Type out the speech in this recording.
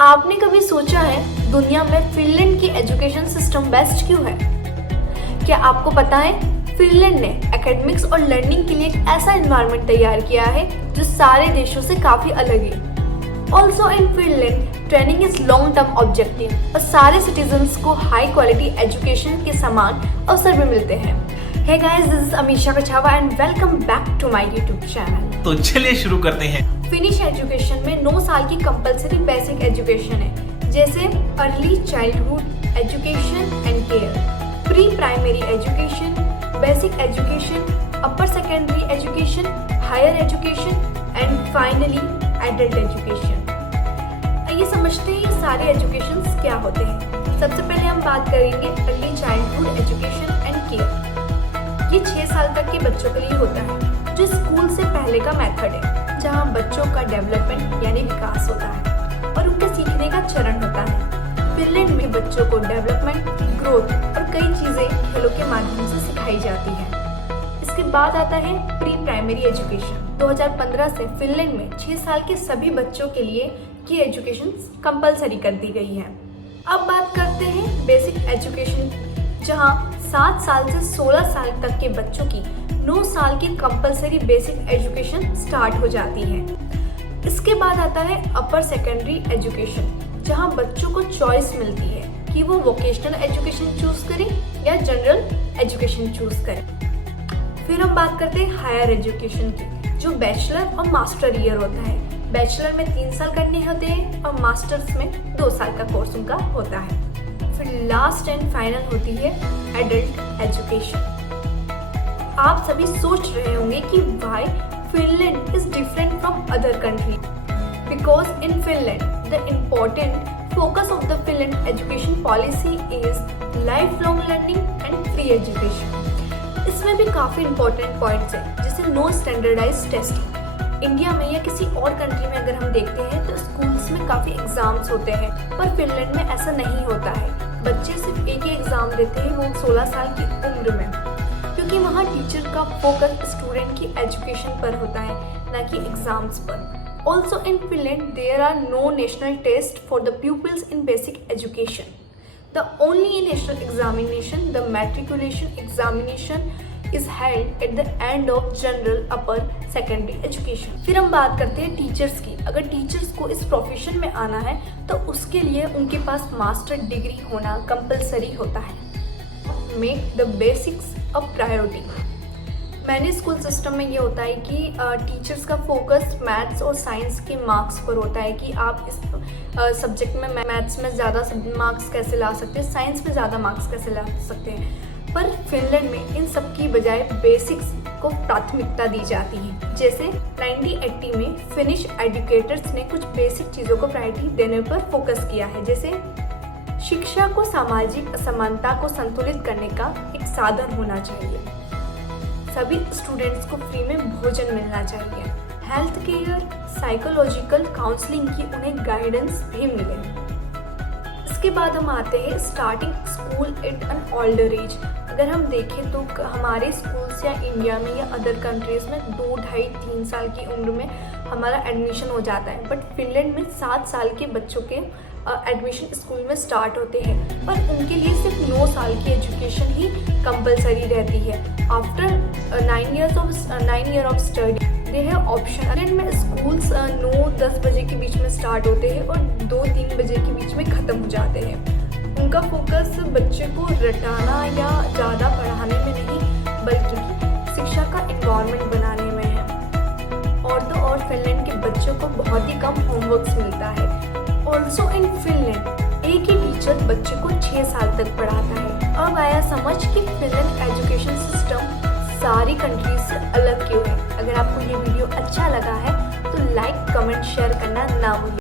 आपने कभी सोचा है दुनिया में फिनलैंड की एजुकेशन सिस्टम बेस्ट क्यों है? क्या आपको पता है फिनलैंड ने एकेडमिक्स और लर्निंग के लिए एक ऐसा एनवायरनमेंट तैयार किया है जो सारे देशों से काफी अलग है। Also in Finland training is long term objective और सारे सिटीजन्स को हाई क्वालिटी एजुकेशन के समान अवसर भी मिलते हैं। Hey guys, this is Amisha Kachava and welcome back to my YouTube channel. तो चलिए शुरू करते हैं। फिनिश एजुकेशन में 9 साल की कंपलसरी बेसिक एजुकेशन है, जैसे early childhood education and care, pre primary education, basic education, upper secondary education, higher education and finally adult education. आइए समझते हैं ये सारे एजुकेशंस क्या होते हैं। सबसे पहले हम बात करेंगे early childhood education and care. ये 6 साल तक के बच्चों के लिए होता है, जो स्कूल से पहले का मेथड है, जहाँ बच्चों का डेवलपमेंट यानी विकास होता है और उनके सीखने का चरण होता है। फिनलैंड में बच्चों को डेवलपमेंट, ग्रोथ और कई चीज़ें खेलों के माध्यम से सिखाई जाती है। इसके बाद आता है प्री प्राइमरी एजुकेशन। 2015 से फिनलैंड में 6 साल के सभी बच्चों के लिए की एजुकेशन कंपलसरी कर दी गई है। अब बात करते हैं बेसिक एजुकेशन, जहाँ 7 साल से 16 साल तक के बच्चों की 9 साल की कंपलसरी बेसिक एजुकेशन स्टार्ट हो जाती है। इसके बाद आता है अपर सेकेंडरी एजुकेशन, जहां बच्चों को चॉइस मिलती है कि वो वोकेशनल एजुकेशन चूज करें या जनरल एजुकेशन चूज करें। फिर हम बात करते हैं हायर एजुकेशन की, जो बैचलर और मास्टर ईयर होता है। बैचलर में 3 साल करने होते हैं और मास्टर्स में 2 साल का कोर्स उनका होता है। फिर लास्ट एंड फाइनल होती है एडल्ट एजुकेशन। आप सभी सोच रहे होंगे कि why Finland is different from other country, because in Finland the important focus of the Finland education policy is life long learning and free education. इसमें भी काफ़ी इंपॉर्टेंट पॉइंट्स हैं, जैसे नो स्टैंडर्डाइज टेस्टिंग। इंडिया में या किसी और country में अगर हम देखते हैं तो स्कूल्स में काफ़ी एग्जाम्स होते हैं, पर फिनलैंड में ऐसा नहीं होता है। बच्चे सिर्फ एक ही एग्ज़ाम देते हैं, वो 16 साल की उम्र में, क्योंकि वहाँ टीचर का फोकस स्टूडेंट की एजुकेशन पर होता है, ना कि एग्जाम्स पर। Also in Finland there are no national test for the pupils in basic education. The only national examination, the matriculation examination, is held at the end of general upper secondary education. फिर हम बात करते हैं teachers की। अगर teachers को इस profession में आना है तो उसके लिए उनके पास मास्टर डिग्री होना कंपलसरी होता है। Make the basics a priority. मैंने स्कूल सिस्टम में ये होता है कि टीचर्स का फोकस मैथ्स और साइंस के मार्क्स पर होता है कि आप इस सब्जेक्ट में मैथ्स में ज़्यादा मार्क्स कैसे ला सकते हैं, साइंस में ज़्यादा मार्क्स कैसे ला सकते हैं। पर फिनलैंड में इन सब की बजाय बेसिक्स को प्राथमिकता दी जाती है। जैसे 1980 में फिनिश एजुकेटर्स ने कुछ बेसिक चीज़ों को प्रायोरिटी देने पर फोकस किया है, जैसे शिक्षा को सामाजिक असमानता को संतुलित करने का एक साधन होना चाहिए, सभी स्टूडेंट्स को फ्री में भोजन मिलना चाहिए, हेल्थ केयर, साइकोलॉजिकल काउंसलिंग की उन्हें गाइडेंस भी मिले। इसके बाद हम आते हैं starting school eight an older age. अगर हम देखें तो हमारे स्कूल्स या इंडिया में या अदर कंट्रीज में 2, 2.5, 3 साल की उम्र में हमारा एडमिशन हो जाता है, बट फिनलैंड में 7 साल के बच्चों के एडमिशन स्कूल में स्टार्ट होते हैं, पर उनके लिए सिर्फ 9 साल की एजुकेशन ही कंपलसरी रहती है। After 9 year of study they have option. Finland में स्कूल्स 9-10 बजे के बीच में स्टार्ट होते हैं और 2-3 बजे के बीच में ख़त्म हो जाते हैं। उनका फोकस बच्चे को रटाना या ज़्यादा पढ़ाने में नहीं, बल्कि शिक्षा का इन्वायरमेंट बनाने में है। और फिनलैंड के बच्चों को बहुत ही कम होमवर्क्स मिलता है। ऑल्सो इन फिनलैंड एक ही टीचर बच्चे को 6 साल तक पढ़ाता है। अब आया समझ कि फिनलैंड एजुकेशन सिस्टम सारी कंट्रीज से अलग क्यों है। अगर आपको ये वीडियो अच्छा लगा है तो लाइक, कमेंट, शेयर करना ना भूलिए।